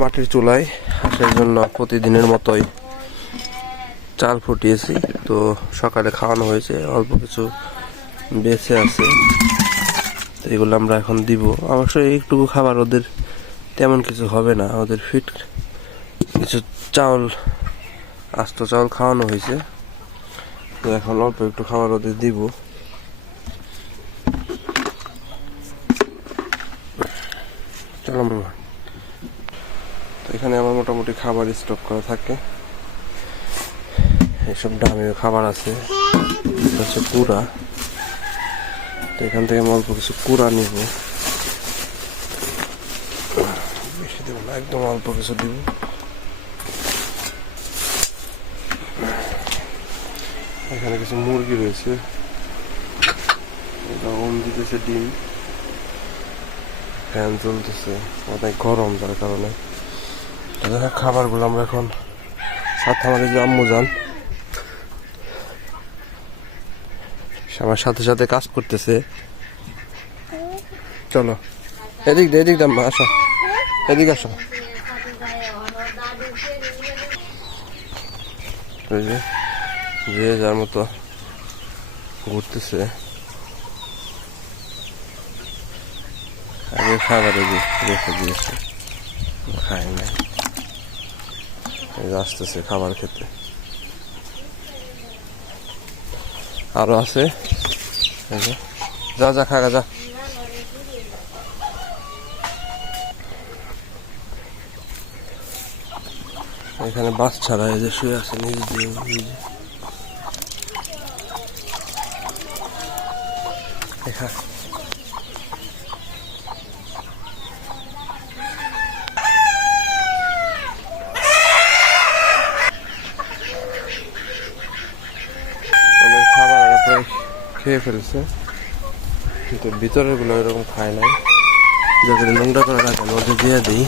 মাটির চুলায় হাঁসের জন্য প্রতিদিনের মতোই চাল ফুটিয়েছি। তো সকালে খাওয়ানো হয়েছে, অল্প কিছু বেঁচে আছে, তো এগুলো আমরা এখন দিব। অবশ্যই একটু খাবার ওদের তেমন কিছু হবে না, ওদের ফিট কিছু চাউল, আস্ত চাউল খাওয়ানো হয়েছে। তো এখন অল্প একটু খাবার ওদের দিব। চলো আমরা, তো এখানে আমার মোটামুটি খাবার স্টক করা থাকে, এসব দামিও খাবার আছে। এটা হচ্ছে কুড়া, তো এখান থেকে আমি অল্প কিছু কুড়া নিব, বেশি দেবো না, একদম অল্প কিছু দিব। এখানে কিছু মুরগি রয়েছে, ওম দিতেছে ডিম, ফ্যান চলতেছে, অনেক গরম, যার কারণে খাবারগুলো আমরা এখন সাথে আমাদের যে আম্মু যান আমার সাথে সাথে কাজ করতেছে। চলো এদিক দাম্মা আসো, এদিক আসো। যে যার মতো ঘুরতেছে, আগে খাবার রেখে দিয়েছে, খায় না, আসতেছে খাবার খেতে। আরো আছে, যা যা খাগা যা। এখানে বাস ছাড়া এই যে শুয়ে আছে নিজে দিয়ে নিজে। খাবার প্রায় খেয়ে ফেলছে, কিন্তু ভিতরের গুলো এরকম খায় নাই, যাদের নোংরা করে রাখেন ওদের দিয়ে দিই।